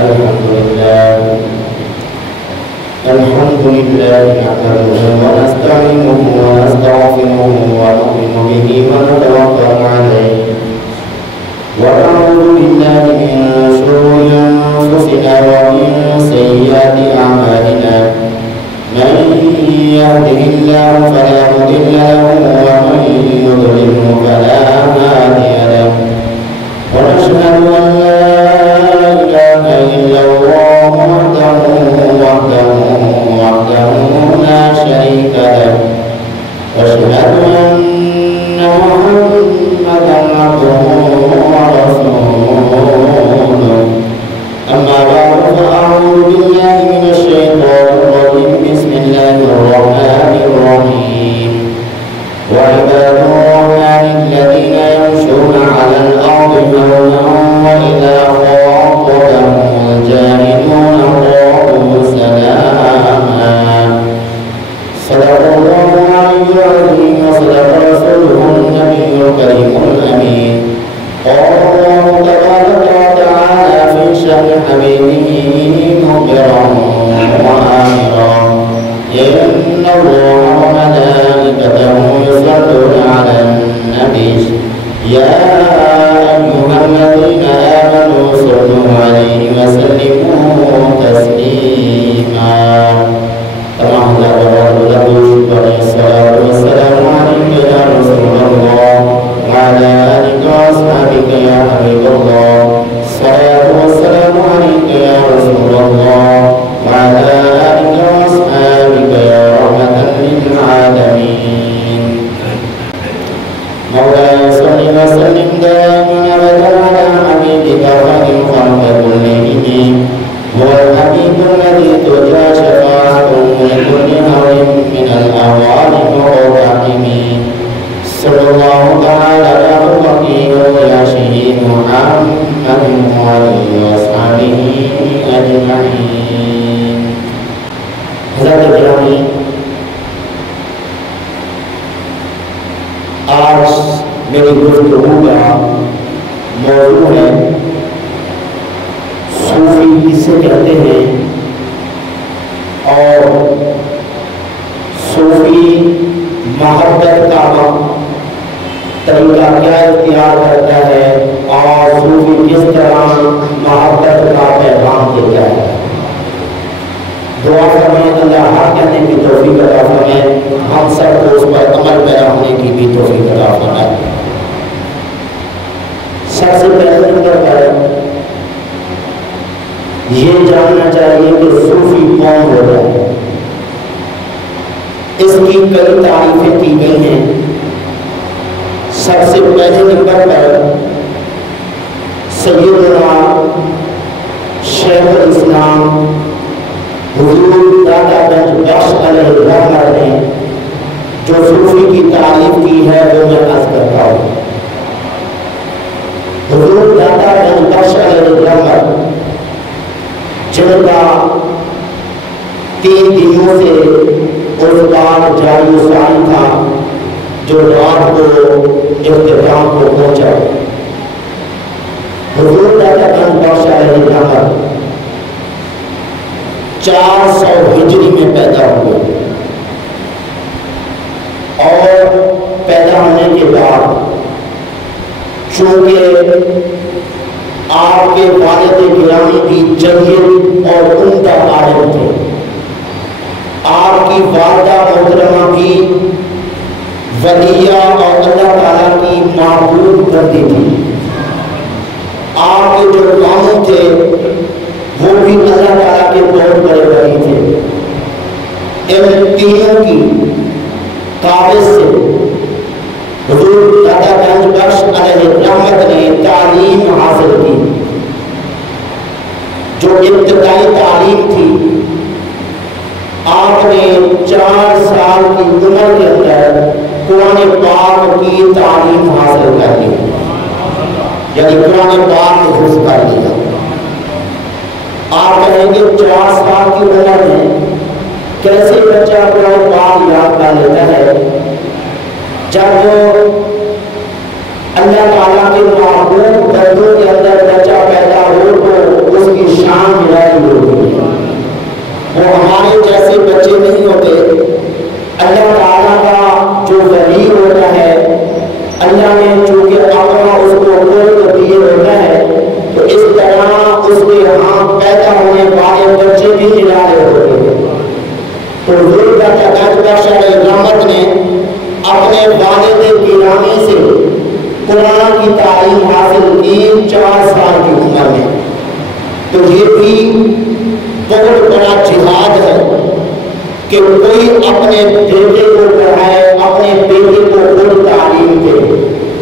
الحمد لله نحمده ونستعينه ونستغفره ونؤمن به ونتوكل عليه ونعوذ بالله من شرور أنفسنا ومن سيئات أعمالنا من يهده الله فلا مضل له ومن يضلله فلا هادي له ونشهد أن لا إله إلا الله وحده لا شريك له وأشهد أن محمدا عبده ورسوله أما بعد فأعوذ بالله من الشيطان الرجيم بسم الله الرحمن الرحيم وعباد الرحمن الذين يمشون على الأرض هونا وإذا خاطبهم الجاهلون قالوا سلاما صدق الله العلي العظيم وصدق رسوله النبي الكريم الأمين قال الله تبارك وتعالى في شأن حبيبه مخبرا وآمرا إن الله وملائكته يصلون على النبي يا أيها الذين آمنوا صلوا عليه وسلموا تسليما كما أخبر له عليه الصلاة والسلام عليك يا رسول الله وعلى آلك وأصحابك يا حبيب الله الصلاة والسلام عليك يا رسول الله وعلى آلك وأصحابك يا رحمة للعالمين مولاي صل وسلم دائما أبدا على حبيبك خير الخلق كلهم هو الحبيب الذي ترجى شفاعته لكل هول من الأهوال وقوقعهم صلى الله تعالى على خلقه وقياشه محمد وآله وأصحابه أجمعين. حضرت گرامی، آج میری گفتگو کا موضوع ہے صوفی کسے کہتے ہیں اور صوفی محبت کا طریقہ کیا اختیار کرتا ہے اور صوفی کس طرح محبت کا پیغام دیتا ہے. دعا فرمائیں اللہ حق کہنے کی توفیق عطا فرمائے، ہم سب کو اس پر عمل پیرا ہونے کی بھی توفیق عطا فرمائے. سب سے پہلے اندر یہ جاننا چاہیے کہ صوفی کون ہوتا ہے. اس کی کئی تعریفیں کی گئی ہیں. سب سے پہلے نمبر پر سیدنا شیخ الاسلام حضور داتا گنج بخش علیہ الرحمہ نے جو صوفی کی تعریف کی ہے وہ میں عرض کرتا ہوں. حضور داتا گنج بخش علیہ الرحمہ جن کا 3 دنوں سے اس بار جاری سال تھا جو رات کو اختتام کو پہنچا. حضور داتا گنج بخش علیہ الرحمہ 400 ہجری میں پیدا ہوئے اور پیدا ہونے کے بعد چونکہ آپ کے والد گرامی بھی جلیل اور عمدہ عالم تھے، آپ کی والدہ محترمہ بھی ولیہ اور اللہ تعالیٰ کی معبود بندی تھی، آپ کے جو ماموں تھے وہ بھی اللہ تعالیٰ کے بہت بڑے ولی تھے. ان تینوں کی قابل سے حضور داتا گنج بخش علیہ الرحمت نے تعلیم حاصل کی. جو ابتدائی تعلیم تھی آپ نے 4 سال کی عمر کے اندر قرآن پاک کی تعلیم حاصل کر لی، یعنی قرآن پاک کو حفظ کر لیا. آپ کہیں گے 4 سال کی عمر میں کیسے بچہ قرآن پاک یاد کر لیتا ہے؟ جب اللہ تعالیٰ کے محبوب بندوں کے اندر بچہ پیدا ہو تو اس کی شان یہاں پیدا ہونے والے بچے بھی نرالے ہوتے ہیں۔ تو حضور کا تاج بخش علیہ رحمت نے اپنے والد گرامی سے قرآن کی تعلیم حاصل کی 4 سال کی عمر میں۔ تو یہ بھی بہت بڑا جہاد ہے کہ کوئی اپنے بیٹے کو پڑھائے، اپنے بیٹے کو خود تعلیم دے،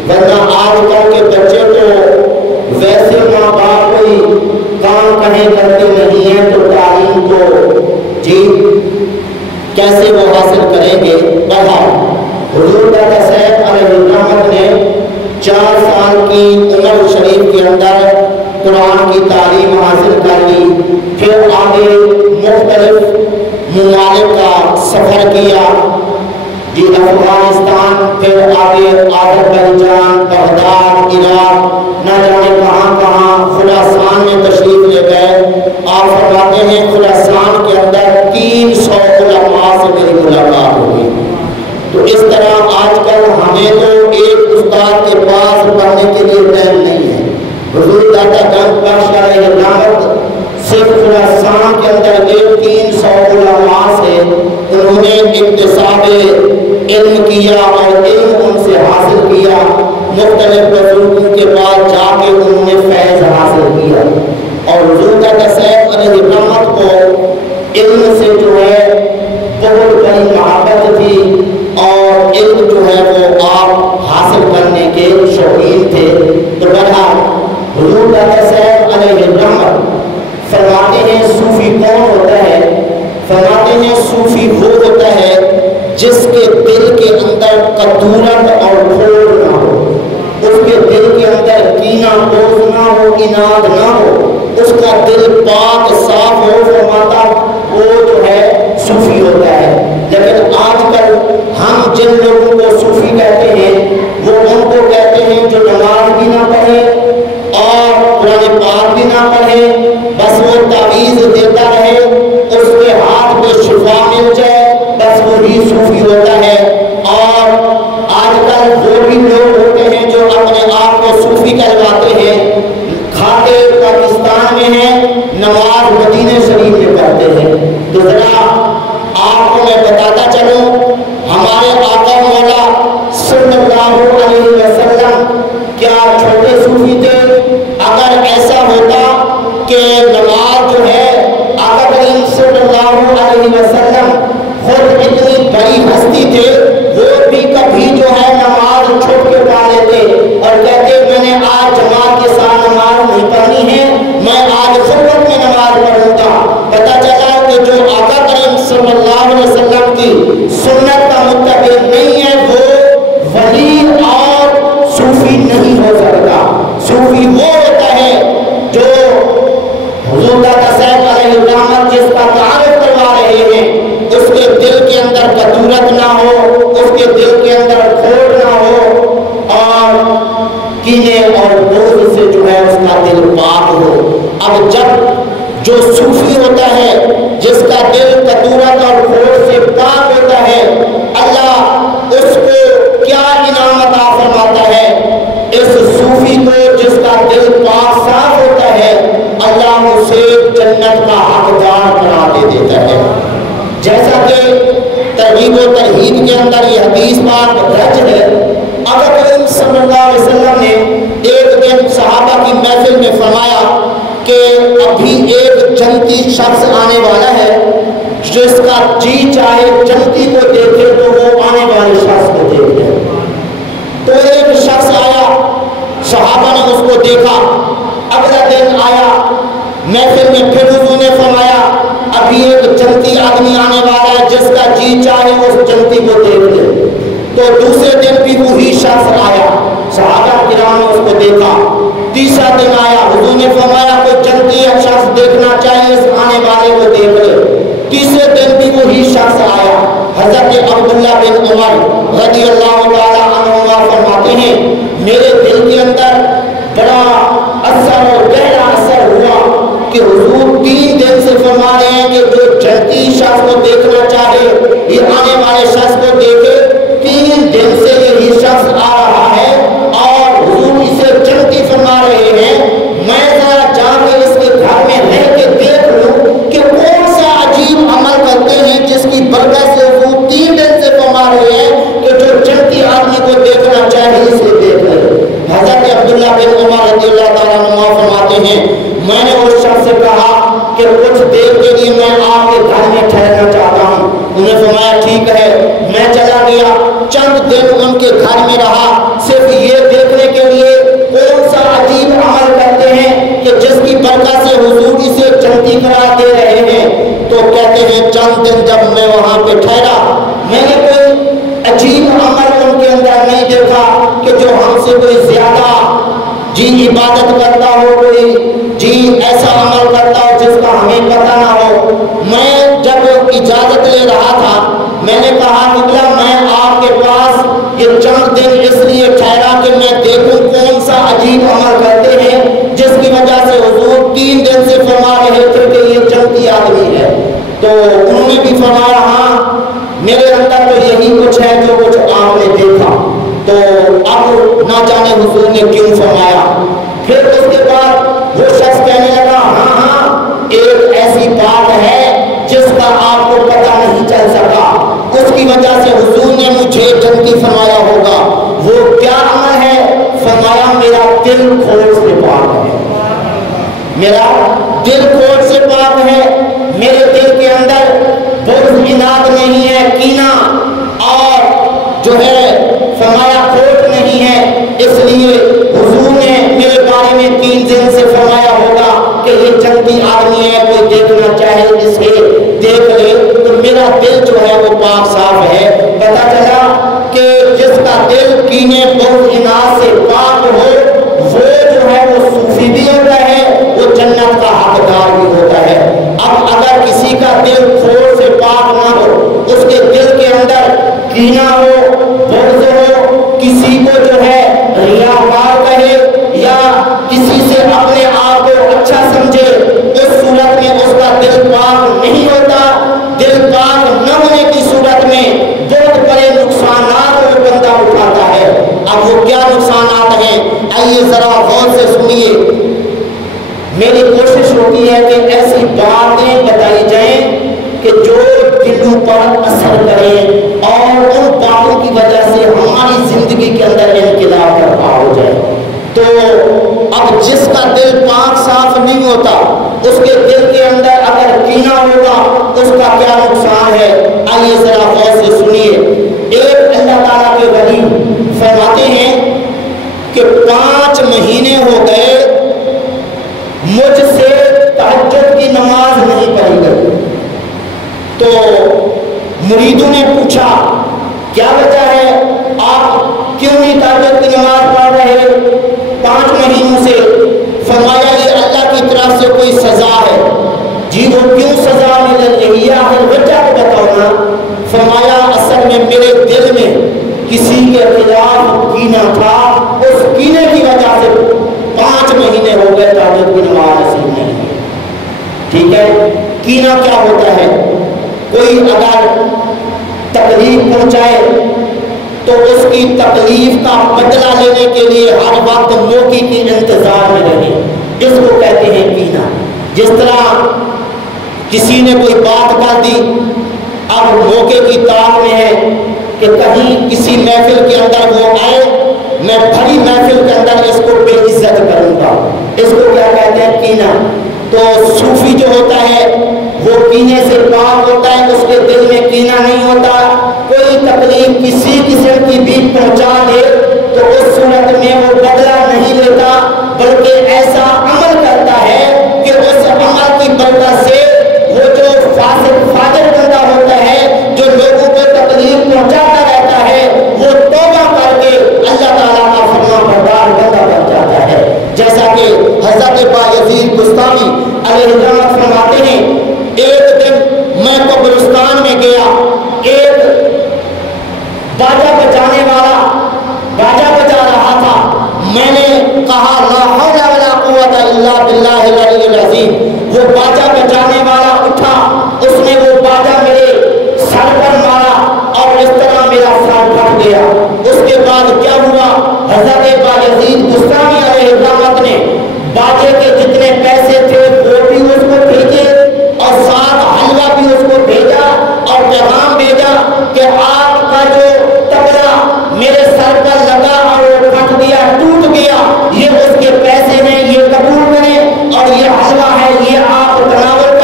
ورنہ آج کل کے بچے تو ویسے ماں باپ کوئی کام کہیں کرتے نہیں ہیں تو تعلیم کو جی کیسے وہ حاصل کریں گے۔ بہرحال حضور دادا صاحب علیہ رحمت نے 4 سال کی عمر شریف کے اندر قرآن کی تعلیم حاصل کر لی، پھر آگے مختلف ممالک کا سفر کیا، جی افغانستان، پھر آگے آذربائیجان، بغداد، عراق، نہ جانے کہاں کہاں، خراسان میں تشریف لے گئے۔ آپ فرماتے ہیں خراسان کے اندر 300 علماء سے میری ملاقات ہوئی۔ تو اس طرح آج کل ہمیں تو ایک استاد کے پاس پڑھنے کے لیے ٹائم نہیں ہے۔ حضور دادا گنج بخش علیہ رحمت صرف خراسان کے اندر 300 علماء سے انہوں نے اکتساب علم کیا اور علم ان سے حاصل کیا، مختلف بزرگوں کے پاس جا کے انہوں نے فیض حاصل کیا، اور حضور دادا صاحب علیہ رحمت کو علم سے جو ہے بہت بڑی محبت تھی، اور علم جو ہے وہ آپ حاصل کرنے کے شوقین تھے۔ تو بہرحال حضور دادا صاحب علیہ رحمت فرماتے ہیں صوفی کون ہوتا ہے؟ فرماتے ہیں صوفی وہ ہوتا ہے جس کے دل کے اندر کدورت اور کھوڑ نہ ہو، اس کے دل کے اندر کینہ بغض نہ ہو، اناد نہ ہو، اس کا دل پاک صاف ہو۔ فرماتا وہ جو ہے صوفی ہوتا ہے۔ لیکن آج کل ہم جن لوگوں کو صوفی کہتے ہیں وہ ان کو کہتے ہیں جو نماز بھی نہ پڑھے اور قرآن پاک بھی نہ پڑھے، بس وہ تعویذ دیتا رہے، اس کے ہاتھ پہ شفا مل جائے، بس وہی صوفی ہوتا ہے۔ اور آج کل وہ بھی لوگ ہوتے ہیں جو اپنے آپ کو صوفی کہلواتے ہیں، کھاتے پاکستان میں ہیں، نماز مدینہ شریف میں پڑھتے ہیں۔ تو ذرا آپ کو میں بتاتا چلوں ہمارے آقا مولا صلی اللہ علیہ وسلم کیا چھوٹے صوفی تھے؟ اگر ایسا ہوتا کہ نماز جو ہے آقا کریم صلی اللہ علیہ وسلم خود اتنی بڑی ہستی تھے، وہ بھی کبھی جو ہے نماز چھوٹ کے پا لیتے اور کہتے میں نے آج جماعت کے ساتھ نماز نہیں پڑھنی ہے، میں آج خلوت میں نماز پڑھوں گا۔ پتہ چلا کہ جو آقا کریم صلی اللہ علیہ وسلم کی سنت کا متبع نہیں ہے وہ ولی اور صوفی نہیں ہو سکتا۔ صوفی وہ ہوتا ہے جو حضور دادا صاحب علیہ رحمت جس کا تعارف کروا رہے ہیں، اس کے دل کے اندر کدورت نہ ہو، اس کے دل کے اندر کھوڑ نہ ہو، اور کینے اور بغض سے جو ہے اس کا دل پاک ہو۔ اب جب جو صوفی ہوتا ہے جس کا دل کدورت اور کھوڑ سے پاک ہوتا ہے، اللہ اس کو کیا انعام عطا فرماتا ہے؟ اس صوفی کو جس کا دل پاک صاف ہوتا ہے، اللہ اسے جنت کا حقدار قرار دے دیتا ہے۔ جیسا کہ ترغیب و ترہیب کے اندر یہ حدیث پاک درج ہے، آقا کریم صلی اللہ علیہ وسلم نے ایک دن صحابہ کی محفل میں فرمایا کہ ابھی ایک جنتی شخص آنے والا ہے، جس کا جی چاہے جنتی کو دیکھے تو وہ آنے والے شخص کو دیکھ لے۔ تو ایک شخص آیا، صحابہ نے اس کو دیکھا، اگلا دن آیا محفل میں، پھر حضور نے فرمایا ابھی ایک جنتی آدمی آنے والا ہے جس کا جی چاہے اس جنتی کو دیکھ لے۔ تو دوسرے دن بھی وہی شخص آیا، صحابہ کرام نے اس کو دیکھا۔ تیسرا دن آیا، حضور نے فرمایا کوئی جنتی شخص دیکھنا چاہیے اس آنے والے کو دیکھ لے۔ تیسرے دن بھی وہی شخص آیا۔ حضرت عبداللہ بن عمر رضی اللہ تعالی عنہما فرماتے ہیں میرے دل کے اندر بڑا اثر اور گہرا اثر ہوا کہ حضور 3 دن سے فرما رہے ہیں کہ جو جنتی شخص کو دیکھنا چاہے یہ آنے والے شخص کو دیکھے۔ 3 دن سے یہی شخص آ رہا ہے اور حضور اسے جنتی فرما رہے ہیں۔ میں ذرا جا کے اس کے گھر میں کہ کچھ دیر کے لیے میں آپ کے گھر میں ٹھہرنا چاہتا ہوں۔ انہوں نے فرمایا ٹھیک ہے۔ میں چلا گیا، چند دن ان کے گھر میں رہا، صرف یہ دیکھنے کے لیے کون سا عجیب عمل کرتے ہیں کہ جس کی برکت سے حضور اسے جنتی قرار دے رہے ہیں۔ تو کہتے ہیں چند دن جب میں وہاں پہ ٹھہرا، میں نے کوئی عجیب عمل ان کے اندر نہیں دیکھا کہ جو ہم سے کوئی زیادہ عبادت کرتا ہو، کوئی ایسا عمل کرتا ہو جس کا ہمیں پتہ نہ ہو۔ میں جب اجازت لے رہا تھا، میں نے کہا نکلا میں آپ کے پاس یہ چند دن اس لیے ٹھہرا کہ میں دیکھوں کون سا عجیب عمل کرتے ہیں جس کی وجہ سے حضور 3 دن سے فرما رہے تھے کہ یہ جنتی آدمی ہے۔ تو انہوں نے بھی فرمایا ہاں میرے اندر تو یہی کچھ ہے جو کچھ آپ نے دیکھا۔ تو اب نہ جانے حضور نے کیوں فرمایا۔ پھر اس کے بعد وہ شخص کہنے لگا ہاں ایک ایسی بات ہے جس کا آپ کو پتہ نہیں چل سکا، اس کی وجہ سے حضور نے مجھے جنتی فرمایا ہوگا۔ وہ کیا عمل ہے؟ فرمایا میرا دل کھوٹ سے پاک ہے، میرا دل کھوٹ سے پاک ہے، میرے دل کے اندر بغض اناد نہیں ہے، کینہ اور جو ہے فرمایا کھوٹ نہیں ہے۔ اس لیے حضور نے میرے بارے میں 3 دن سے فرمایا ہوگا کہ یہ جنتی آدمی ہے، کوئی دیکھنا چاہے اسے دیکھ لے۔ تو میرا دل جو ہے وہ پاک صاف ہے۔ پتہ چلا کہ جس کا دل کینے بغض اناد سے پاک ہو وہ جو ہے وہ صوفی بھی ہوتا ہے، وہ جنت کا حقدار بھی ہوتا ہے۔ اب اگر کسی کا دل کھوٹ سے پاک نہ ہو، اس کے دل کے اندر کینہ ہو، بغض ہو، کسی کو جو ہے ریاکار کہے یا کسی سے اپنے آپ کو اچھا سمجھے، اس صورت میں اس کا دل پاک نہیں ہوتا۔ دل پاک نہ ہونے کی صورت میں بہت بڑے نقصانات وہ بندہ اٹھاتا ہے۔ اب وہ کیا نقصانات ہیں آئیے ذرا غور سے سنیے۔ میری کوشش ہوتی ہے کہ ایسی باتیں بتائی جائیں کہ جو دلوں پر اثر کریں اور ان باتوں کی وجہ سے ہماری زندگی کے اندر انقلاب برپا ہو جائے۔ تو اب جس کا دل پاک صاف نہیں ہوتا، اس کے دل کے اندر اگر کینہ ہوگا اس کا کیا نقصان ہے آئیے ذرا غور سے سنیے۔ ایک اللہ تعالیٰ کے ولی فرماتے ہیں کہ 5 مہینے ہو گئے مجھ سے تہجد کی نماز نہیں پڑھی گئی۔ تو مریدوں نے پوچھا کیا وجہ ہے، آپ کیوں نہیں تہجد کی نماز پڑھ رہے 5 مہینوں سے؟ فرمایا یہ اللہ کی طرف سے کوئی سزا ہے۔ جی وہ کیوں سزا مل رہی ہے، آخر وجہ کو بتاؤ نا۔ فرمایا اصل میں میرے دل میں کسی کے خلاف کینہ تھا، اس کینے کی وجہ سے 5 مہینے ہو گئے تہجد کی نماز نصیب نہیں۔ ٹھیک ہے، کینہ کیا ہوتا ہے؟ کوئی اگر تکلیف پہنچائے تو اس کی تکلیف کا بدلہ لینے کے لیے ہر وقت موقع کی انتظار میں رہے، اس کو کہتے ہیں کینہ۔ جس طرح کسی نے کوئی بات کر دی، اب موقع کی تاک میں ہے کہ کہیں کسی محفل کے اندر وہ آئے، میں بھری محفل کے اندر اس کو بے عزت کروں گا، اس کو کیا کہتے ہیں کینہ۔ تو صوفی جو ہوتا ہے وہ کینے سے پاک ہوتا ہے، اس کے دل میں کینہ نہیں ہوتا۔ کوئی تکلیف کسی قسم کی بھی پہنچا دے تو اس صورت میں وہ بدلہ نہیں لیتا، بلکہ ایسا عمل کرتا ہے کہ اس عمل کی برکت سے وہ جو فاسق فاجر بندہ ہوتا ہے جو لوگوں کو تکلیف پہنچاتا رہتا ہے، وہ توبہ کر کے اللہ تعالیٰ کا فرما بردار بندہ بن جاتا ہے۔ جیسا کہ حضرت بایزید بستامی علیہ الرحمت فرماتے ہیں، ایک دن میں قبرستان میں گیا، ایک باجا بجانے والا باجا بجا رہا تھا۔ میں نے کہا لا حول ولا قوت الا باللہ العلی العظیم۔ وہ باجا بجانے والا اٹھا، اس نے وہ باجا میرے سر پر مارا اور اس طرح میرا سر پھٹ گیا۔ اس کے بعد کیا ہوا، حضرت بایزید بستامی علیہ الرحمت نے باجے کے جتنے پیسے تھے وہ بھی اس کو بھیجے اور ساتھ حلوہ بھی اس کو بھیجا اور پیغام بھیجا کہ آپ کا جو تبلا میرے سر پر لگا اور وہ پھٹ گیا، ٹوٹ گیا، یہ اس کے پیسے ہیں، یہ قبول کریں اور یہ حلوہ ہے، یہ آپ تناول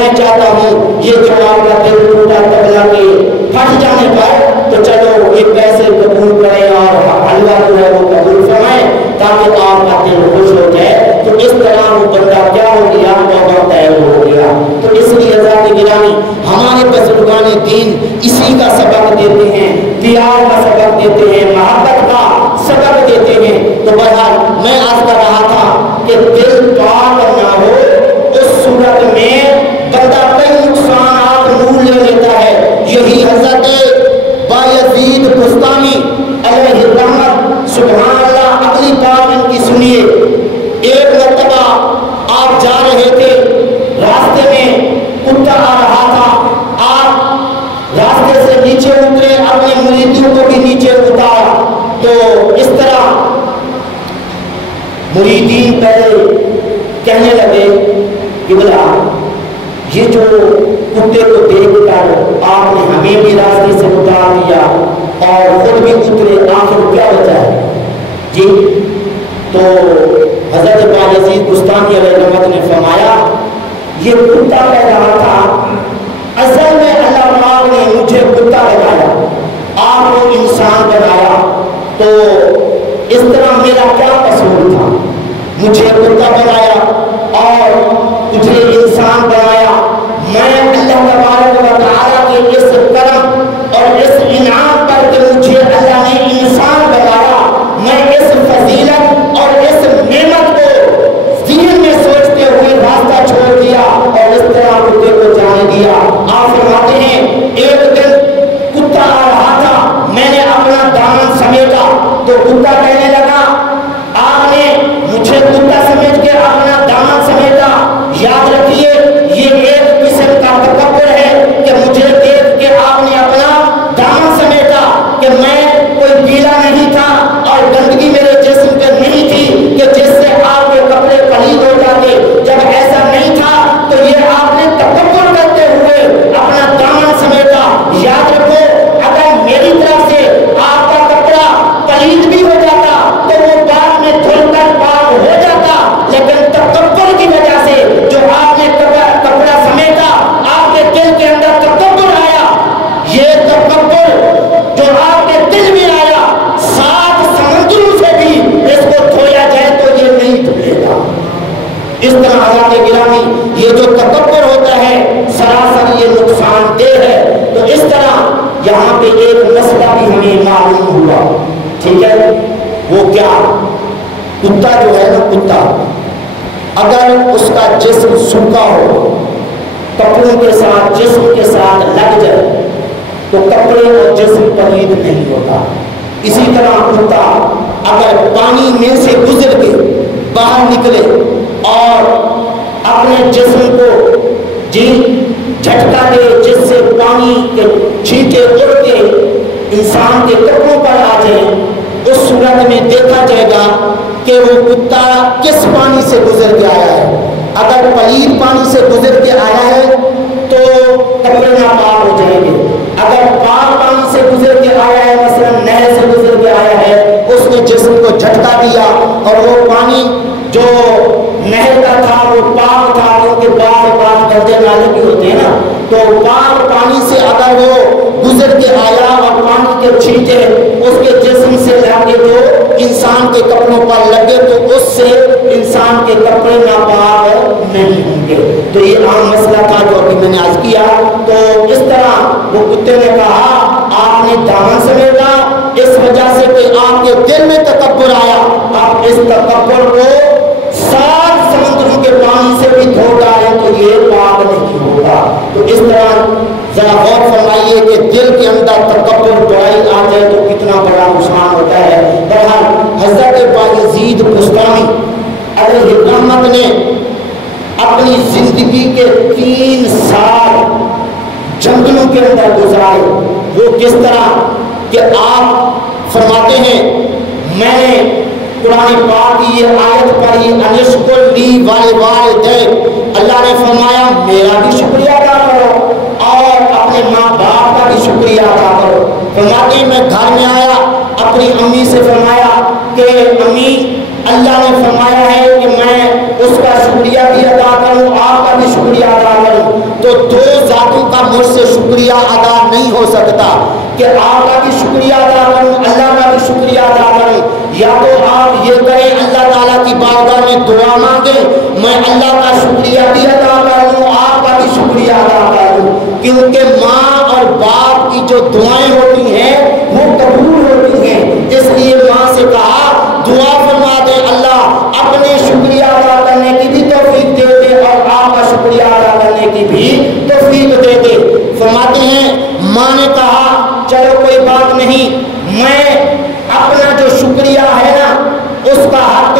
میں چاہتا ہوں یہ جو آپ کا دل ٹوٹا تبلا کے پھٹ جانے پر تو چلو یہ پیسے قبول کریں اور اللہ جو ہے وہ قبول فرمائیں تاکہ آپ کا دل خوش ہو جائے. تو اس طرح وہ بندہ کیا ہو گیا؟ توبہ طے ہو گیا. تو اس لیے حضرات گرامی ہمارے بزرگان دین اسی کا سبق دیتے ہیں، پیار کا سبق دیتے ہیں، محبت کا سبق دیتے ہیں. تو بہرحال میں عرض کر رہا تھا کہ دل پاک نہ ہو اس صورت میں بندہ کئی نقصانات مول لے لیتا ہے. یہی حضرت بایزید بستامی علیہ الرحمت سبحان اللہ اگلی بات ان کی سنیے. ایک مرتبہ آپ جا رہے تھے، راستے میں کتا آ رہا تھا، آپ راستے سے نیچے اترے، اپنے مریدوں کو بھی نیچے اتارا. تو اس طرح مریدین پہلے کہنے لگے کہ بلا یہ جو کتے کو دیکھ کر آپ نے ہمیں بھی راستے سے اتار دیا اور خود بھی اترے، آخر کیا وجہ ہے جی؟ تو حضرت بایزید بستانی علیہ الرحمت نے فرمایا یہ کتا کہہ رہا تھا اصل میں اللہ پاک نے مجھے کتا بنایا، آپ کو انسان بنایا، تو اس طرح میرا کیا قصور تھا؟ مجھے کتا بنایا اور تجھے انسان بنایا. میں اللہ تبارک و تعالیٰ کے اس کرم اور اس انعام پر کہ مجھے اللہ نے انسان بنایا، میں اس فضیلت اور اس نعمت کو ذہن میں سوچتے ہوئے راستہ چھوڑ دیا اور اس طرح کتے کو جانے دیا. آپ فرماتے ہیں ایک دن کتا آ رہا تھا، میں نے اپنا دامن سمیٹا تو کتا کہنے لگا آپ نے مجھے کتا سمجھ کے اپنا دامن سمیٹا. یاد رکھیے یہ ایک قسم کا تکبر ہے کہ مجھے دیکھ کے آپ نے اپنا دامن سمیٹا کہ میں کوئی گیلا نہیں تھا اور گندگی میرے جسم پہ نہیں تھی کہ جس سے آپ کے کپڑے پلید ہو جاتے. جب ایسا نہیں تھا تو یہ آپ نے تکبر کرتے ہوئے اپنا دامن سمیٹا. یاد رکھو اگر میری طرف سے آپ کا کپڑا پلید بھی ہو جاتا تو وہ بعد میں دھل کر پاک ہو جاتا، لیکن تکبر کی وجہ سے جو آپ نے کپڑا سمیٹا آپ کے دل کے اندر تکبر آیا. یہ تکبر جو آپ کے دل میں آیا 7 سمندروں سے بھی اس کو دھویا جائے تو یہ نہیں دھلے گا. اس طرح حضرات گرامی یہ جو تکبر ہوتا ہے سراسر یہ نقصان دہ ہے. تو اس طرح یہاں پہ ایک مسئلہ بھی ہمیں معلوم ہوا، ٹھیک ہے؟ وہ کیا؟ کتا جو ہے نا، کتا اگر اس کا جسم سوکھا ہو، کپڑوں کے ساتھ جسم کے ساتھ لگ جائے تو کپڑے اور جسم پلید نہیں ہوتا. اسی طرح کتا اگر پانی میں سے گزر کے باہر نکلے اور اپنے جسم کو جھٹکا دے جس سے پانی کے چھینٹے اڑ کے انسان کے کپڑوں پر آ جائے، اس صورت میں دیکھا جائے گا کہ وہ کتا کس پانی سے گزر کے آیا ہے. اگر پلید پانی سے گزر کے آیا ہے تو کپڑے ناپاک ہو جائیں گے. اگر پاک پانی سے گزر کے آیا ہے، مثلا نہر سے گزر کے آیا ہے، اس نے جسم کو جھٹکا دیا اور وہ پانی جو نہر کا تھا وہ پاک تھا، کیونکہ بعض گندے نالے بھی ہوتے ہیں نا، تو پاک پانی سے اگر وہ گزر کے آیا اور پانی کے چھینٹے اس کے جسم سے لگے جو انسان کے کپڑوں پر لگے تو اس سے انسان کے کپڑے ناپاک نہیں ہوں گے. تو یہ عام مسئلہ تھا جو ابھی میں نے عرض کیا. تو اس طرح وہ کتے نے کہا آپ نے دامن سمیٹا اس وجہ سے کہ آپ کے دل میں تکبر آیا، آپ اس تکبر کو 7 سمندروں کے پانی سے بھی دھو ڈالیں تو یہ پاک نہیں ہوگا. تو اس طرح ذرا غور فرمائیے کہ دل کے اندر تکبر برائی آ جائے تو کتنا بڑا نقصان ہوتا ہے. بہرحال حضرت بایزید بستانی علیہ الرحمت نے اپنی زندگی کے 3 سال جنگلوں کے اندر گزارے. وہ کس طرح کہ آپ فرماتے ہیں میں نے قرآن پاک کی یہ آیت پڑھی انشکر لی والوالدین، اللہ نے فرمایا میرا بھی شکریہ ادا کرو اور اپنے ماں باپ کا بھی شکریہ ادا کرو. فرماتے ہیں میں گھر میں آیا اپنی امی سے فرمایا کہ امی اللہ نے فرمایا ہے کہ میں اس کا شکریہ بھی ادا کروں، آپ کا بھی شکریہ ادا کروں. تو دو ذاتوں کا مجھ سے شکریہ ادا نہیں ہو سکتا کہ آپ کا بھی شکریہ ادا کروں، اللہ کا بھی شکریہ ادا کروں. یا تو آپ یہ کریں اللہ تعالیٰ کی بارگاہ میں دعا مانگیں، میں اللہ کا شکریہ بھی ادا کروں، آپ کا بھی شکریہ ادا کروں، کیونکہ ماں اور باپ کی جو دعائیں ہوتی ہیں وہ قبول ہوتی ہیں. اس لیے ماں سے کہا دعا فرما دے اللہ اپنے شکریہ ادا کرنے کی بھی توفیق دے دے اور آپ کا شکریہ ادا کرنے کی بھی توفیق دے دے. فرماتے ہیں ماں نے کہا چلو کوئی بات نہیں، میں اپنا جو شکریہ ہے نا اس کا حق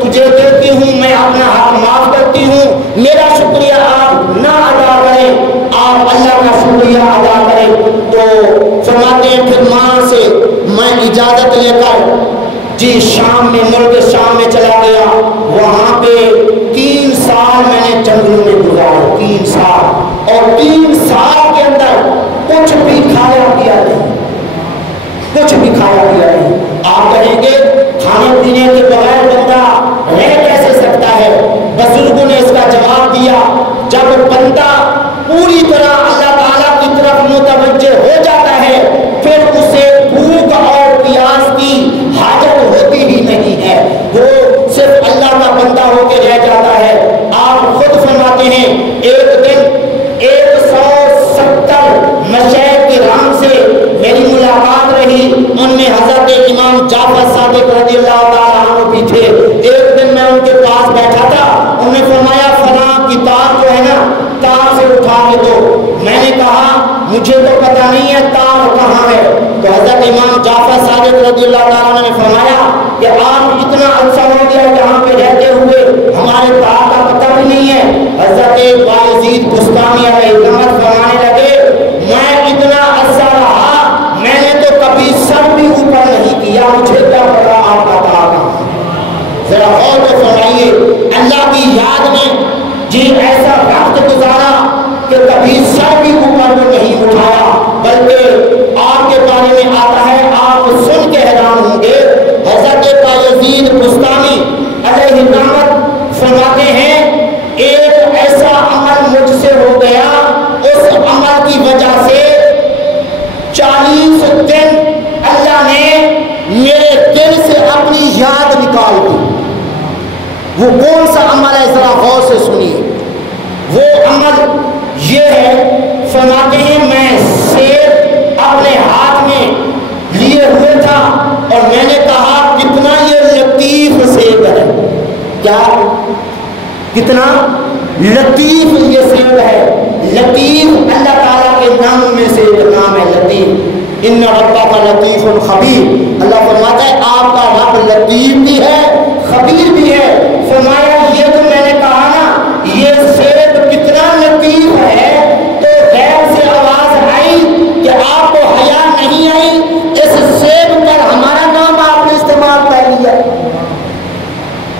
تجھے دیتی ہوں، میں اپنا حق معاف کرتی ہوں، میرا شکریہ آپ نہ ادا کریں، آپ اللہ کا شکریہ ادا کریں. تو فرماتے ہیں پھر ماں سے میں اجازت لے کر جی شام میں، ملک شام میں چلا گیا. وہاں پہ 3 سال میں نے جنگلوں میں گزارے، 3 سال، اور 3 سال کے اندر کچھ بھی کھایا پیا نہیں، کچھ بھی کھایا پیا نہیں. آپ کہیں گے کھانے پینے کے بغیر بندہ رہ کیسے سکتا ہے؟ بزرگوں نے اس کا جواب دیا جب بندہ پوری طرح اللہ تعالیٰ کی طرف متوجہ ہو جاتا ہے پھر اسے بھوک اور پیاس کی حاجت ہوتی ہی نہیں ہے، وہ صرف اللہ کا بندہ ہو کے رہ جاتا ہے. آپ خود فرماتے ہیں ایک دن 170 مشائخ کرام سے میری ملاقات رہی، ان میں حضرت امام جعفر صادق رضی اللہ تعالیٰ عنہ بھی تھے. ایک دن میں ان کے پاس بیٹھا تھا، انہوں نے فرمایا فلاں کتاب جو ہے نا تار سے اٹھا کے دو. میں نے کہا مجھے تو پتہ نہیں ہے تار کہاں ہے. تو حضرت امام جعفر صادق رضی اللہ تعالیٰ عنہ نے فرمایا کہ آپ اتنا عرصہ ہو گیا جہاں پہ رہتے ہوئے ہمارے تار کا پتہ بھی نہیں ہے. حضرت بایزید بستامی علیہ رحمت فرمانے لگے میں اتنا عرصہ رہا، میں نے تو کبھی سر بھی اوپر نہیں کیا، مجھے کیا پتا آپ کا تار کہاں. ذرا غور سے فرمائیے، اللہ کی یاد میں جی ایسا وقت گزارا کہ کبھی سر بھی اوپر کو نہیں اٹھایا. بلکہ آپ کے بارے میں آتا ہے، آپ سن کے حیران ہوں گے، حضرت بایزید بستامی علیہ رحمت فرماتے ہیں ایک ایسا عمل مجھ سے ہو گیا، اس عمل کی وجہ سے 40 دن اللہ نے میرے دل سے اپنی یاد نکال دی. وہ کون سا عمل ہے ذرا غور سے سنیے. وہ عمل یہ ہے، فرماتے ہیں میں سیب اپنے ہاتھ میں لیے ہوئے تھا اور میں نے کہا کتنا یہ لطیف سیب ہے، کیا کتنا لطیف یہ سیب ہے. لطیف اللہ تعالیٰ کے ناموں میں سے ایک نام ہے لطیف. ان ربک لطیف خبیر، اللہ فرماتا ہے آپ کا رب لطیف بھی ہے خبیر بھی ہے. فرمایا یہ تو میں نے کہا نا یہ سیب کتنا لطیف ہے، تو غیر سے آواز آئی کہ آپ کو حیا نہیں آئی، اس سیب پر ہمارا نام آپ نے استعمال کر لیا،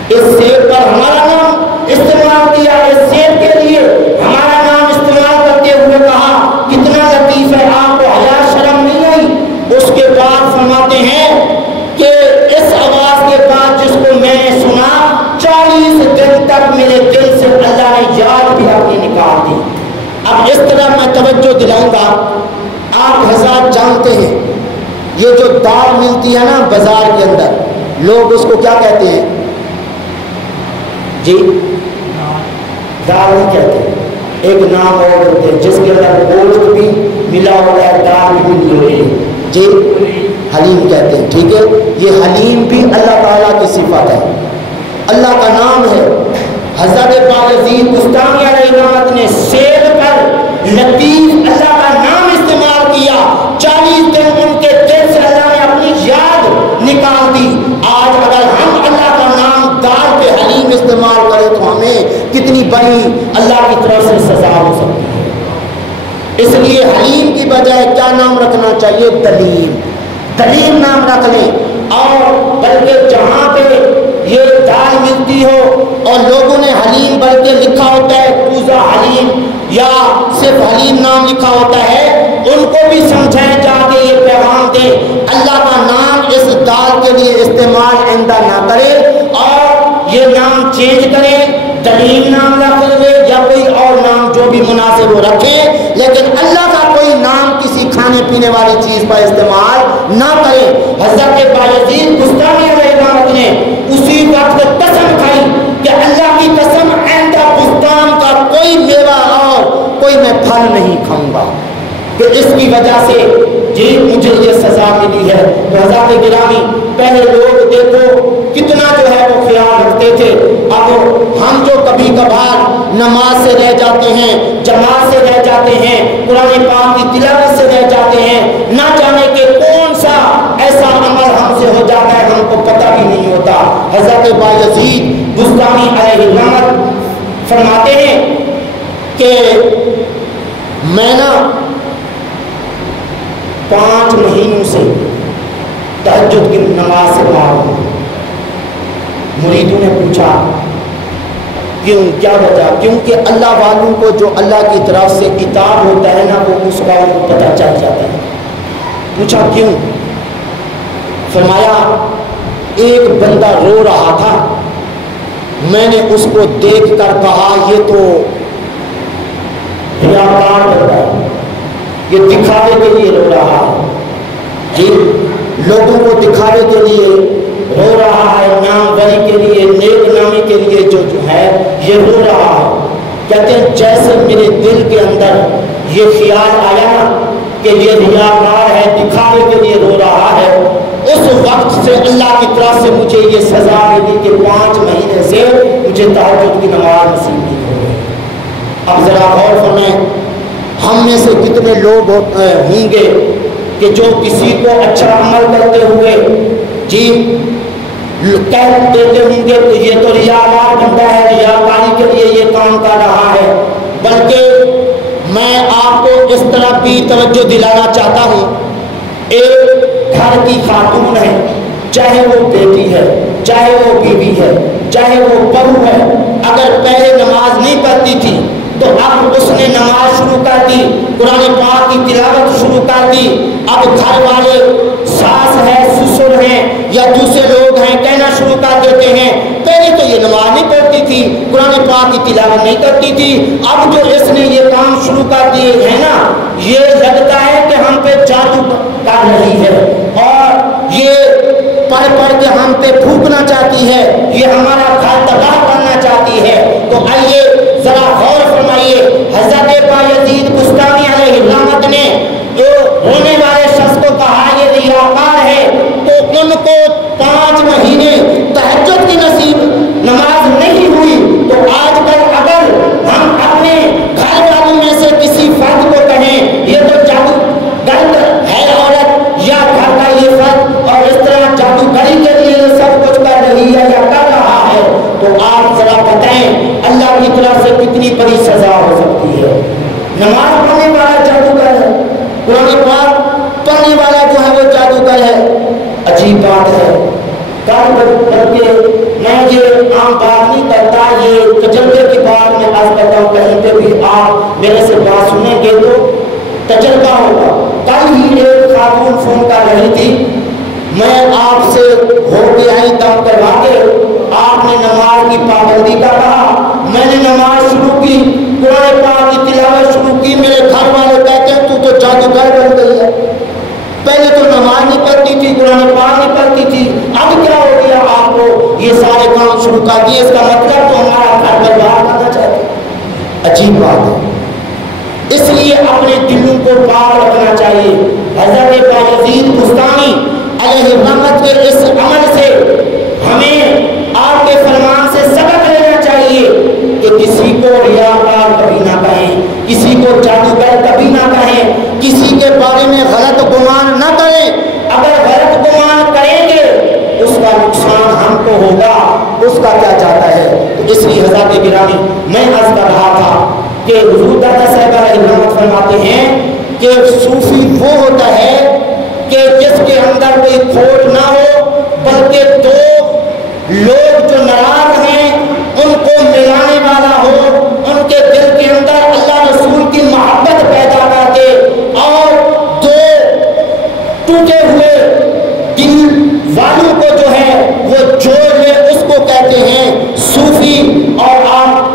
اس سیب پر ہمارا نام استعمال کیا، اس سیب کے لیے ہمارا نام استعمال کرتے ہوئے کہا کتنا لطیف ہے، آپ کو حیا شرم نہیں آئی. اس کے بعد فرماتے ہیں کہ اس آواز کے بعد جس کو میں نے سنا 40 دن تک میرے دل سے اللہ نے یاد بھی اپنی نکال دی. اب اس طرح میں توجہ دلاؤں گا. آپ حضرات جانتے ہیں یہ جو دال ملتی ہے نا بازار کے اندر، لوگ اس کو کیا کہتے ہیں جی؟ دال نہیں کہتے، ایک نام اور ہوتے ہیں جس کے اندر گوشت بھی ملا ہوتا ہے، دال بھی ملی ہوئی ہے جی، حلیم کہتے ہیں. ٹھیک ہے، یہ حلیم بھی اللہ تعالیٰ کی صفت ہے، اللہ کا نام ہے. حضرت بایزید بستامی علیہ رحمت نے سیب پر لطیف اللہ کا نام استعمال کیا، 40 دن ان کے دل سے اللہ نے اپنی یاد نکال دی. آج اگر ہم اللہ کا نام دال پہ حلیم استعمال کریں تو ہمیں کتنی بڑی اللہ کی طرف سے سزا ہو سکتی ہے. اس لیے حلیم کی بجائے کیا نام رکھنا چاہیے؟ دلیم. دلیم نام رکھ لیں. اور بلکہ جہاں پہ یہ دال ملتی ہو اور لوگوں نے حلیم بلکہ لکھا ہوتا ہے کوزہ حلیم یا صرف حلیم نام لکھا ہوتا ہے، ان کو بھی سمجھائیں جا کے یہ پیغام دیں اللہ کا نام اس دال کے لیے استعمال آئندہ نہ کرے اور یہ نام چینج کریں، کلیم نام رکھ لے یا کوئی اور نام جو بھی مناسب وہ رکھے، لیکن اللہ کا کوئی نام کسی کھانے پینے والی چیز پر استعمال نہ کرے۔ حضرت بایزید بستامی علیہ السلام نے اسی وقت قسم کھائی کہ اللہ کی قسم آئندہ بستان کا کوئی میوہ اور کوئی میں پھل نہیں کھاؤں گا، کہ اس کی وجہ سے جی مجھے یہ سزا ملی ہے۔ تو حضرات گرامی، پہلے لوگ دیکھو کتنا جو ہے وہ خیال رکھتے تھے، اب ہم جو کبھی کبھار نماز سے رہ جاتے ہیں، جماعت سے رہ جاتے ہیں، قرآن پاک کی تلاوت سے رہ جاتے ہیں، نہ جانے کہ کون سا ایسا عمل ہم سے ہو جاتا ہے ہم کو پتہ بھی نہیں ہوتا۔ حضرت بایزید بستامی علیہ الرحمت فرماتے ہیں کہ میں نا 5 مہینوں سے تہجد کی نماز سے باہر ہوں۔ مریدوں نے پوچھا کیوں، کیا وجہ؟ کیونکہ اللہ والوں کو جو اللہ کی طرف سے کتاب ہوتا ہے نا وہ اس کا ان کو پتہ چل جاتا ہے۔ پوچھا کیوں؟ فرمایا ایک بندہ رو رہا تھا، میں نے اس کو دیکھ کر کہا یہ تو ریاکار بندہ ہے، یہ دکھاوے کے لیے رو رہا ہے، جی لوگوں کو دکھاوے کے لیے رو رہا ہے، نام وری کے لیے، نیک نامی کے لیے جو ہے یہ رو رہا ہے۔ کہتے ہیں جیسے میرے دل کے اندر یہ خیال آیا نا کہ یہ ریاکار ہے، دکھاوے کے لیے رو رہا ہے، اس وقت سے اللہ کی طرف سے مجھے یہ سزا ملی کہ 5 مہینے سے مجھے تہجد کی نماز نصیب نہیں ہو رہی۔ اب ذرا غور فرمائیں، ہم میں سے کتنے لوگ ہوں گے کہ جو کسی کو اچھا عمل کرتے ہوئے جی کہہ دیتے ہوں گے کہ یہ تو ریاکار بندہ ہے، ریاکاری کے لیے یہ کام کر رہا ہے۔ بلکہ میں آپ کو اس طرح بھی توجہ دلانا چاہتا ہوں، ایک گھر کی خاتون ہے، چاہے وہ بیٹی ہے، چاہے وہ بیوی ہے، چاہے وہ بہو ہے، اگر پہلے نماز نہیں پڑھتی تھی تو اب اس نے نماز شروع کر دی، قرآن پاک کی تلاوت شروع کر دی، اب گھر والے ساس ہے، سسر ہیں یا دوسرے لوگ ہیں کہنا شروع کر دیتے ہیں پہلے تو یہ نماز نہیں پڑھتی تھی، قرآن پاک کی تلاوت نہیں کرتی تھی، اب جو اس نے یہ کام شروع کر دیے ہیں نا یہ لگتا ہے کہ ہم پہ جادو کر رہی ہے اور یہ پڑھ پڑھ کے ہم پہ پھونکنا چاہتی ہے، یہ ہمارا گھر تباہ کرنا چاہتی ہے۔ تو آئیے ذرا غور فرمائیے، حضرت بایزید بستامی علیہ الرحمت نے جو رونے والے شخص کو کہا یہ ریاکار ہے تو ان کو 5 مہینے تہجد کی نصیب نماز نہیں ہوئی۔ تو آج کل اگر ہم اپنے گھر والوں میں سے کسی فرد کو کہیں یہ تو جادوگر ہے عورت یا گھر کا یہ فرد اور اس طرح جادوگری کے لیے یہ سب کچھ کر رہی ہے یا کر رہا ہے، تو آپ ذرا بتائیں اللہ کی طرف سے کتنی بڑی سزا ہو سکتی ہے۔ نماز پڑھنے والا جادوگر ہے، قرآن پاک پڑھنے والا جو ہے وہ جادوگر ہے، عجیب بات ہے۔ بلکہ میں یہ عام بات نہیں کرتا، یہ تجربے کی بات میں عرض کرتا ہوں، کہیں پہ بھی آپ میرے سے بات سنیں گے تو تجربہ ہوگا۔ کل ہی ایک خاتون فون کر رہی تھی، میں آپ سے ہو کے آئی دم کروا کے، آپ نے نماز کی پابندی کا کہا، میں نے نماز شروع کی، قرآن پاک کی تلاوت شروع کی، میرے گھر والے کہتے ہیں تو جادوگر بن گئی ہے، پہلے تو نماز نہیں پڑھتی تھی، قرآن پاک نہیں پڑھتی تھی، اب کیا ہو گیا آپ کو یہ سارے کام شروع کر دیے، اس کا مطلب تو ہمارا گھر برباد کرنا چاہتے ہیں۔ عجیب بات ہے، اس لیے اپنے دلوں کو پاک رکھنا چاہیے۔ حضرت بایزید بستامی علیہ الرحمت کے اس عمل سے ہمیں آپ کے فرمان سے سبق لینا چاہیے کہ کسی کو ریاکار کبھی نہ کہیں، کسی کو جادوگر کبھی نہ کہیں، کسی کے بارے میں غلط گمان نہ کریں۔ اگر غلط گمان کریں گے اس کا نقصان ہم کو ہوگا، اس کا کیا جاتا ہے۔ تو اس لیے حضرات گرامی میں عرض کر رہا تھا کہ حضور دادا صاحب علیہ الرحمت فرماتے ہیں کہ صوفی وہ ہوتا ہے کہ جس کے اندر کوئی کھوٹ نہ ہو، بلکہ دو لوگ جو ناراض ہیں ان کو ملانے والا ہو، ان کے دل کے اندر اللہ رسول کی محبت پیدا کر دے، اور دو ٹوٹے ہوئے دل والوں کو جو ہے وہ جوڑ لے، اس کو کہتے ہیں صوفی۔ اور آپ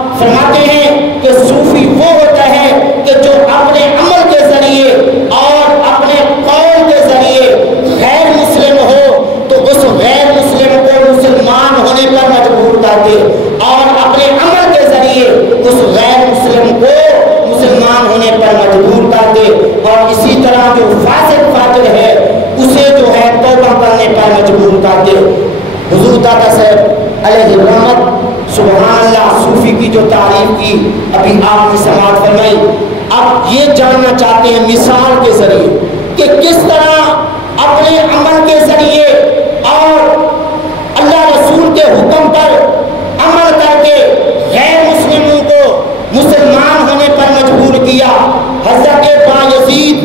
ہونے پر مجبور کر دے، اور اسی طرح جو فاسق فاجر ہے اسے جو ہے توبہ کرنے پر مجبور کر دے۔ حضور داتا صاحب علیہ الرحمت سبحان اللہ صوفی کی جو تعریف کی ابھی آپ نے سماعت فرمائی، اب یہ جاننا چاہتے ہیں مثال کے ذریعے کہ کس طرح اپنے عمل کے ذریعے اور اللہ رسول کے حکم پر عمل کر کے غیر مسلموں کو مسلمان ہونے پر مجبور کیا۔ حضرت بایزید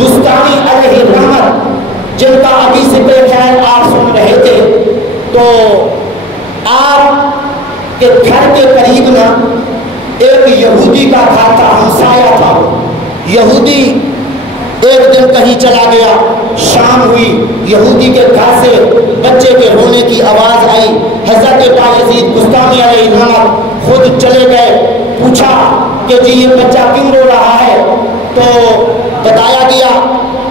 بستانی علیہ الرحمت جن کا ابھی ذکر خیر آپ سن رہے تھے، تو آپ کے گھر کے قریب نا ایک یہودی کا گھر تھا، ہمسایہ تھا۔ یہودی ایک دن کہیں چلا گیا، شام ہوئی، یہودی کے گھر سے بچے کے رونے کی آواز آئی۔ حضرت بایزید بستانی علیہ الرحمت خود چلے گئے، پوچھا کہ جی یہ بچہ کیوں رو رہا ہے؟ تو بتایا گیا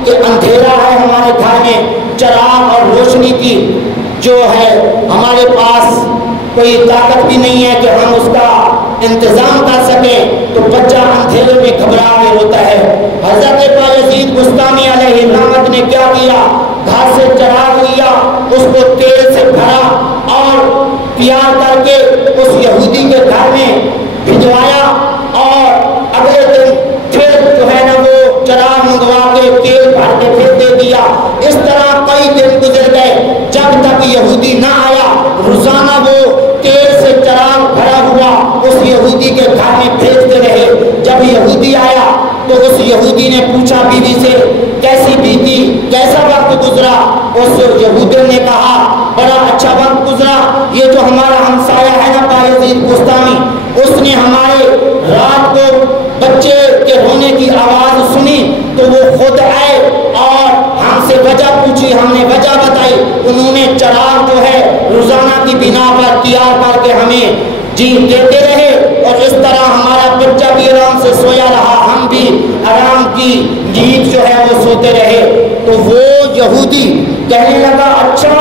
کہ اندھیرا ہے ہمارے گھر میں، چراغ اور روشنی کی جو ہے ہمارے پاس کوئی طاقت بھی نہیں ہے کہ ہم اس کا انتظام کر سکیں، تو بچہ اندھیرے میں گھبرا کے روتا ہے۔ حضرت بایزید بستانی علیہ الرحمت نے کیا کیا؟ گھر سے چراغ لیا، اس کو تیل سے بھرا اور تیار کر کے اس یہودی کے گھر میں بھجوایا، اور اگلے دن پھر جو ہے نا وہ چراغ منگوا کے تیل بھر کے پھر دے دیا۔ اس طرح کئی دن گزر گئے، جب تک یہودی نہ آیا روزانہ وہ تیل سے چراغ بھرا ہوا اس یہودی کے گھر میں بھیجتے رہے۔ جب یہودی آیا تو اس یہودی نے پوچھا بیوی سے کیسی بیتی، کیسا وقت گزرا؟ اس یہودی نے کہا بڑا اچھا وقت گزرا، یہ جو ہمارا ہمسایہ ہے نا بایزید بستانی، اس نے ہمارے رات کو بچے کے رونے کی آواز سنی تو وہ خود آئے اور ہم سے وجہ پوچھی، ہم نے وجہ بتائی، انہوں نے چراغ جو ہے روزانہ کی بنا پر تیار کر کے ہمیں جی دیتے رہے، اور اس طرح ہمارا بچہ بھی آرام سے سویا رہا، ہم بھی آرام کی نیند جو ہے وہ سوتے رہے۔ تو وہ یہودی کہنے لگا اچھا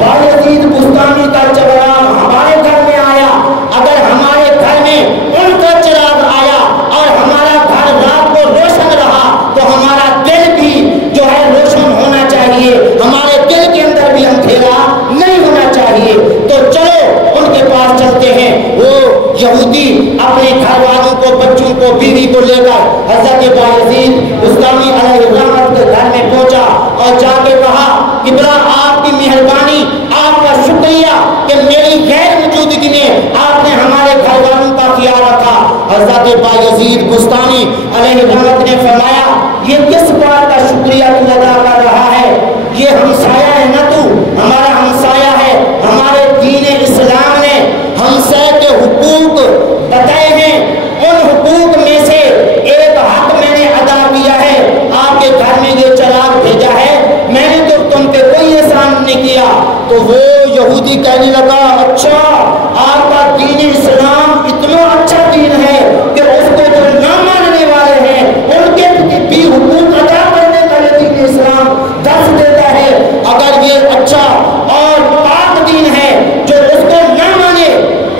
بایزید بستانی کا چراغ ہمارے گھر میں آیا، اگر ہمارے گھر میں ان کا چراغ آیا اور ہمارا گھر رات کو روشن رہا تو ہمارا دل بھی جو ہے روشن ہونا چاہیے، ہمارے دل کے اندر بھی اندھیرا نہیں ہونا چاہیے، تو چلو ان کے پاس چلتے ہیں۔ وہ یہودی اپنے گھر والوں کو، بچوں کو، بیوی کو لے کر حضرت بایزید بستانی علیہ الرحمت کے گھر میں پہنچا اور جا کے کہا کہ بڑا آپ کی مہربانی، آپ کا شکریہ کہ میری غیر موجودگی میں آپ نے ہمارے گھر والوں کا خیال رکھا۔ حضرت بایزید بستانی علیہ الرحمت نے فرمایا یہ کس بات کا شکریہ تو ادا کر رہا ہے؟ یہ ہمسایہ ہے نہ تو، ہمارا ہمسایہ ہے، ہمارے دین اسلام نے ہمسایہ کے حقوق بتائے ہیں، ان حقوق میں سے ایک حق میں نے ادا کیا ہے، آپ کے گھر میں یہ چراغ بھیجا ہے، میں نے تو تم پہ کوئی احسان نہیں کیا۔ تو وہ یہودی کہنے لگا اچھا آپ کا دین اسلام اتنا اچھا دین ہے کہ اس کو جو نہ ماننے والے ہیں ان کے بھی حقوق ادا کرنے کا یہ دین اسلام درس دیتا ہے۔ اگر یہ اچھا اور پاک دین ہے جو اس کو نہ مانے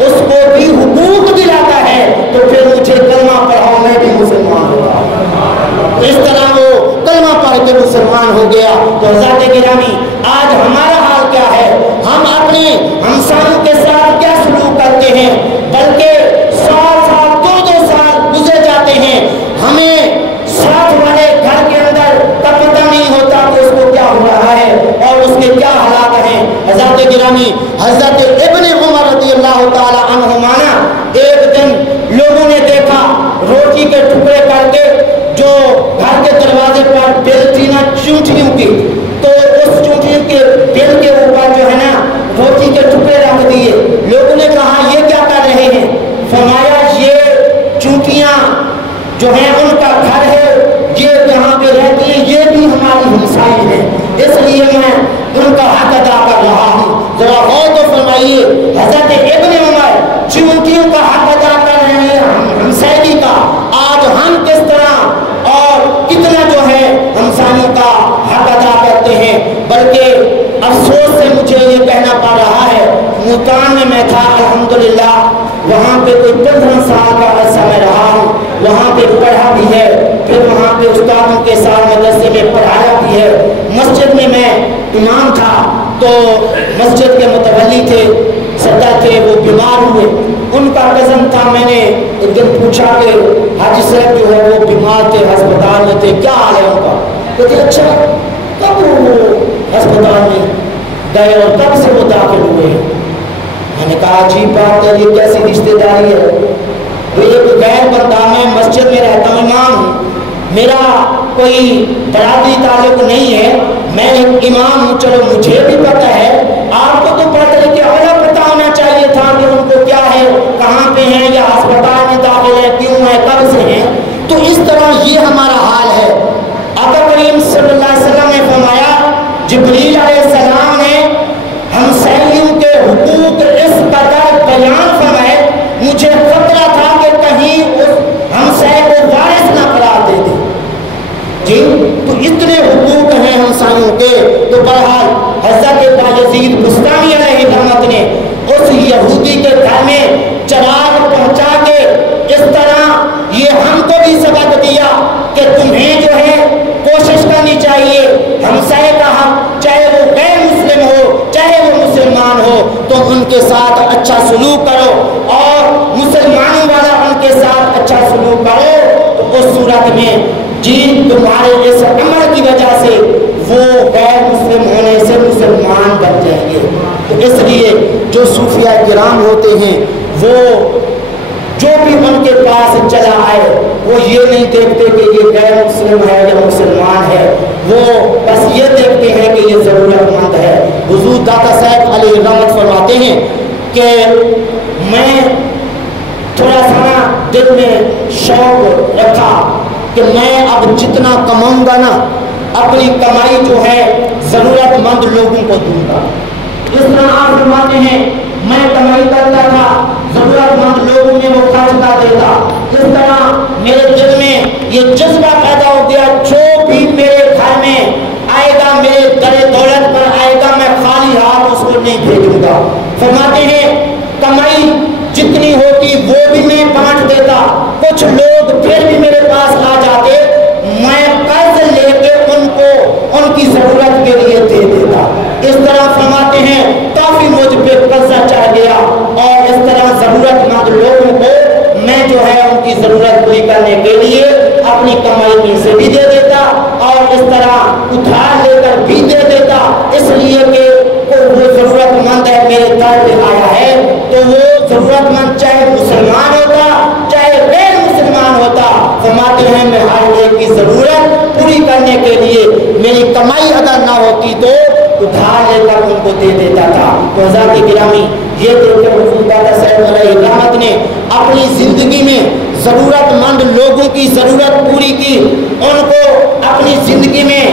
اس کو بھی حقوق دلاتا ہے، تو پھر مجھے کلمہ پڑھاؤ، میں بھی مسلمان ہوں۔ اس طرح وہ کلمہ پڑھ کے مسلمان ہو گیا۔ تو حضرات گرامی آج ہمارا حال کیا ہے؟ ہم اپنے ہمسایوں کے ساتھ کیا سلوک کرتے ہیں؟ بلکہ 100 سال 2 سال گزر جاتے ہیں، ہمیں ساتھ والے گھر کے اندر کا پتہ نہیں ہوتا کہ اس کو کیا ہو رہا ہے اور اس کے کیا حالات ہیں۔ حضرات گرامی حضرت ابن عمر رضی اللہ تعالی عنہما ایک دن لوگوں نے دیکھا روٹی کے ٹکڑے کر کے جو گھر کے دروازے پر بیل تھی نا چونٹیوں کی، تو اس چونٹیوں کے بیل کے اوپر جو ہے نا روٹی کے ٹکڑے رکھ دیے۔ لوگوں نے کہا یہ کیا کر رہے ہیں؟ فرمایا یہ چونٹیاں جو ہیں ان کا گھر ہے، یہ یہاں پہ رہتی ہیں، یہ بھی ہماری ہمسائے ہیں، اس لیے میں ان کا حق ادا کر رہا ہوں۔ ذرا غور تو فرمائیے، حضرت ابن عمر چونٹیوں کا حق ادا کر رہے ہیں ہمسائے کا، آج ہم کس طرح اور کتنا جو ہے ہمسائیوں کا حق ادا کرتے ہیں۔ بلکہ افسوس سے مجھے یہ کہنا پڑ رہا ہے، ملتان میں میں تھا الحمدللہ، وہاں پہ کوئی 15 سال کا عرصہ میں رہا ہوں، وہاں پہ پڑھا بھی ہے، دن میں امام تھا تو مسجد کے متولی تھے، صدر تھے، وہ بیمار ہوئے، ان کا کزن تھا. میں نے ایک دن پوچھا کہ حاجی صاحب جو ہے وہ بیمار تھے، ہسپتال میں تھے، کیا حال ہے ان کا؟ کہتے اچھا کب وہ ہسپتال میں گئے اور کب سے وہ داخل ہوئے؟ میں نے کہا عجیب بات ہے، یہ کیسی رشتے داری ہے؟ وہ ایک غیر بندہ، میں مسجد میں رہتا ہوں، امام ہوں، میرا کوئی برادری تعلق نہیں ہے، میں ایک امام ہوں، چلو مجھے بھی پتہ ہے، آپ کو تو پتہ ہے کہ الگ پتہ ہونا چاہیے تھا کہ ان کو کیا ہے، کہاں پہ ہیں، یا ہسپتال میں داخل ہے، کیوں ہے، کب سے ہیں. تو اس طرح یہ ہمارا حال ہے. آقا کریم صلی اللہ علیہ وسلم نے فرمایا، جبریل علیہ السلام نے ہمسائیوں کے حقوق اس قدر بیان فرمائے، مجھے خطرہ تھا کہ کہیں اس ہمسائے کو وارث نہ قرار دے دے. جی تو اتنے حقوق ہیں ہمسایوں کے. تو بہرحال حضرت بایزید بستامی علیہ رحمت نے اس یہودی کے گھر میں چراغ پہنچا کے اس طرح یہ ہم کو بھی سبق دیا کہ تمہیں جو ہے کوشش کرنی چاہیے ہمسائے کا حق، چاہے وہ غیر مسلم ہو چاہے وہ مسلمان ہو، تو ان کے ساتھ اچھا سلوک کرو، اور مسلمانوں والا ان کے ساتھ اچھا سلوک کرو. تو اس صورت میں جی تمہارے اس عمل کی وجہ سے وہ غیر مسلم ہونے سے مسلمان بن جائیں گے. تو اس لیے جو صوفیہ کرام ہوتے ہیں وہ جو بھی ان کے پاس چلا آئے وہ یہ نہیں دیکھتے کہ یہ غیر مسلم ہے یا مسلمان ہے، وہ بس یہ دیکھتے ہیں کہ یہ ضرورت مند ہے. حضور داتا صاحب علیہ رحمت فرماتے ہیں کہ میں تھوڑا سا دل میں شوق رکھا کہ میں اب جتنا کماؤں گا نا اپنی کمائی جو ہے ضرورت مند لوگوں کو دوں گا. اس طرح آپ فرماتے ہیں میں کمائی کرتا تھا، ضرورت مند لوگوں میں وہ خرچ کر دیتا. اس طرح میرے دل میں یہ جذبہ پیدا ہو گیا، جو بھی میرے گھر میں آئے گا، میرے در دولت پر آئے گا، میں خالی ہاتھ اس کو نہیں بھیجوں گا. فرماتے ہیں کمائی جتنی ہوتی وہ بھی میں بانٹ دیتا. کچھ لوگ پھر بھی میرے پاس آ جاتے، میں قرض لے کے ان کو ان کی ضرورت کے لیے دے دیتا. اس طرح فرماتے ہیں کافی مجھ پہ قرضہ چڑھ گیا، اور اس طرح ضرورت مند لوگوں کو میں جو ہے ان کی ضرورت پوری کرنے کے لیے اپنی کمائی میں سے بھی دے دیتا، اور اس طرح ادھار لے کر بھی دے دیتا. اس لیے کہ وہ ضرورت مند ہے، میرے در پہ آیا ہے، تو وہ ضرورت مند چاہے مسلمان ہوتا چاہے غیر مسلمان ہوتا، فرماتے ہیں میں ہر ایک کی ضرورت پوری کرنے کے لیے میری کمائی اگر نہ ہوتی تو ادھار لے کر ان کو دے دیتا تھا. تو حضرات گرامی یہ دیکھ کر حضور داتا صاحب علیہ رحمت نے اپنی زندگی میں ضرورت مند لوگوں کی ضرورت پوری کی، ان کو اپنی زندگی میں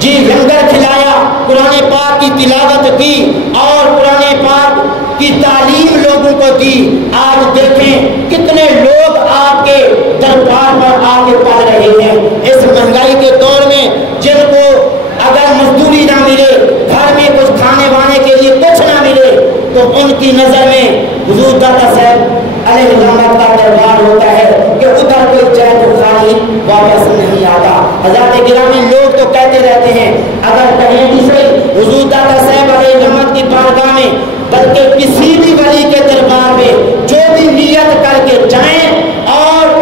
جی لنگر کھلایا، قرآن پاک کی تلاوت کی اور قرآن پاک کی تعلیم لوگوں کو دی. آج دیکھیں کتنے لوگ آپ کے دربار پر آ کے پڑھ رہے ہیں اس مہنگائی کے دور میں، جن کو اگر مزدوری نہ ملے، گھر میں کچھ کھانے وانے کے لیے کچھ نہ ملے، تو ان کی نظر میں حضور داتا صاحب علیہ رحمت کا دربار ہوتا ہے کہ ادھر کوئی جائے تو خالی واپس نہیں آتا. حضرات گرامی لوگ تو کہتے رہتے ہیں اگر کہیں بھی صحیح حضور داتا صاحب علیہ رحمت کی بارگاہ میں، بلکہ کسی بھی ولی کے دربار میں جو بھی نیت کر کے جائیں اور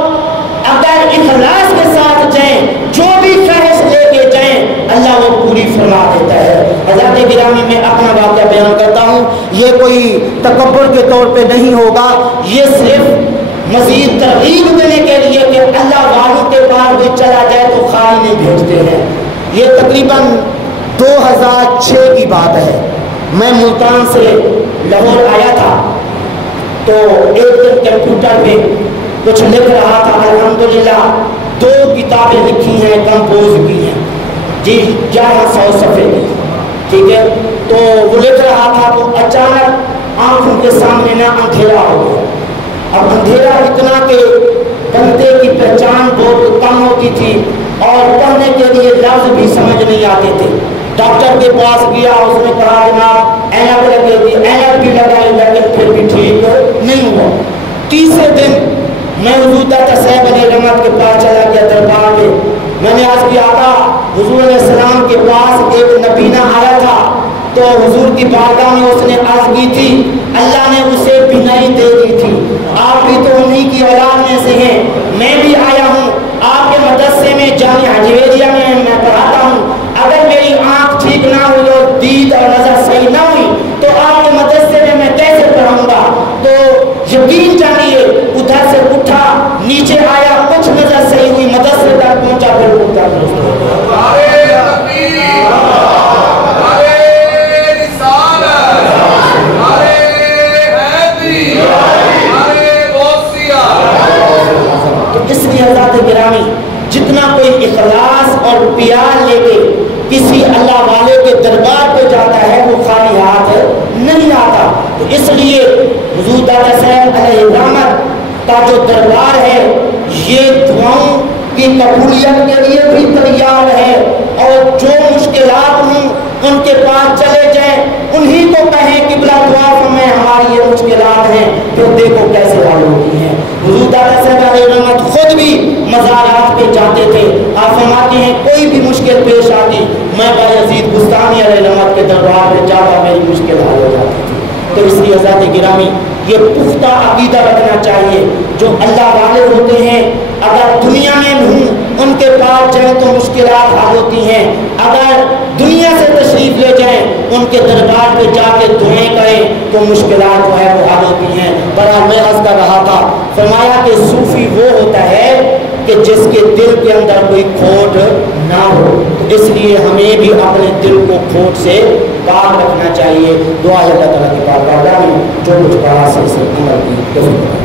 اگر اخلاص کے ساتھ جائیں، جو بھی خواہش لے کے جائیں، اللہ وہ پوری فرما دیتا ہے. حضرات گرامی میں اپنا واقعہ بیان کرتا ہوں، یہ کوئی تکبر کے طور پہ نہیں ہوگا، یہ صرف مزید ترغیب دینے کے لیے کہ اللہ والوں کے پاس بھی چلا جائے تو خالی نہیں بھیجتے ہیں. یہ تقریباً 2006 کی بات ہے. میں ملتان سے لاہور آیا تھا تو ایک دن کمپیوٹر پہ کچھ لکھ رہا تھا. الحمدللہ 2 کتابیں لکھی ہیں، کمپوز کی ہیں جی 1100 صفحے کی، ٹھیک ہے. تو وہ لکھ رہا تھا تو اچانک آنکھوں کے سامنے نہ اندھیرا ہو گیا. اب اندھیرا اتنا کہ بندے کی پہچان بہت کم ہوتی تھی اور پڑھنے کے لیے لفظ بھی سمجھ نہیں آتے تھے. ڈاکٹر کے پاس گیا، اس نے کہا جناب اینک لگے گی، اینک بھی لگائی لیکن پھر بھی ٹھیک نہیں ہوا. تیسرے دن میں حضور داتا صاحب علیہ رحمت کے پاس چلا گیا دربار میں. میں نے عرض کیا تھا حضور علیہ السلام کے پاس ایک نبینہ آیا تھا تو حضور کی بارگاہ میں اس نے عرض کی تھی اللہ نے اسے بینائی دے دی تھی. آپ بھی تو انہی کی اولاد میں سے ہیں. میں بھی آیا ہوں آپ کے مدرسے میں جامعہ حجویریہ میں پڑھاتا ہوں. اگر میری آنکھ ٹھیک نہ ہوئی اور دید اور نظر صحیح نہ ہوئی تو آپ کے مدرسے میں کیسے پڑھاؤں گا؟ تو یقین جانیے ادھر سے اٹھا نیچے آیا کچھ نظر صحیح ہوئی مدرسے تک پہنچا پھر اٹھا اس لیے حضرات گرامی جتنا کوئی اخلاص اور پیار لے کے کسی اللہ والے کے دربار پہ جاتا ہے وہ خالی ہاتھ نہیں آتا. تو اس لیے حضور دادا صاحب علیہ رحمت کا جو دربار ہے یہ دعاؤں کی قبولیت کے لیے بھی تیار ہے اور جو مشکلات ہوں ان کے پاس چلے جائیں انہی کو کہیں قبلہ دعا فرمائیں ہماری یہ مشکلات ہیں پھر دیکھو کیسے حل ہوتی ہیں. حضور دادا صاحب علیہ رحمت خود بھی مزارات پہ جاتے تھے. آپ فرماتے ہیں کوئی بھی مشکل پیش آتی میں بایزید بستانی علیہ رحمت کے دربار پہ جاتا میری مشکل حل ہو جاتی تھی. تو اس لیے حضرات گرامی یہ پختہ عقیدہ رکھنا چاہیے جو اللہ والے ہوتے ہیں اگر دنیا میں ہوں ان کے پاس جائیں تو مشکلات حل ہوتی ہیں. اگر دنیا سے تشریف لے جائیں ان کے دربار پہ جا کے دعائیں کریں تو مشکلات جو ہے وہ حل ہوتی ہیں. برحال میں عرض کر رہا تھا فرمایا کہ صوفی وہ ہوتا ہے کہ جس کے دل کے اندر کوئی کھوٹ نہ ہو. اس لیے ہمیں بھی اپنے دل کو کھوٹ سے پاک رکھنا چاہیے. دعا ہے اللہ تعالیٰ کی پاک بارگاہ میں جو کچھ کہا سے عمل کی.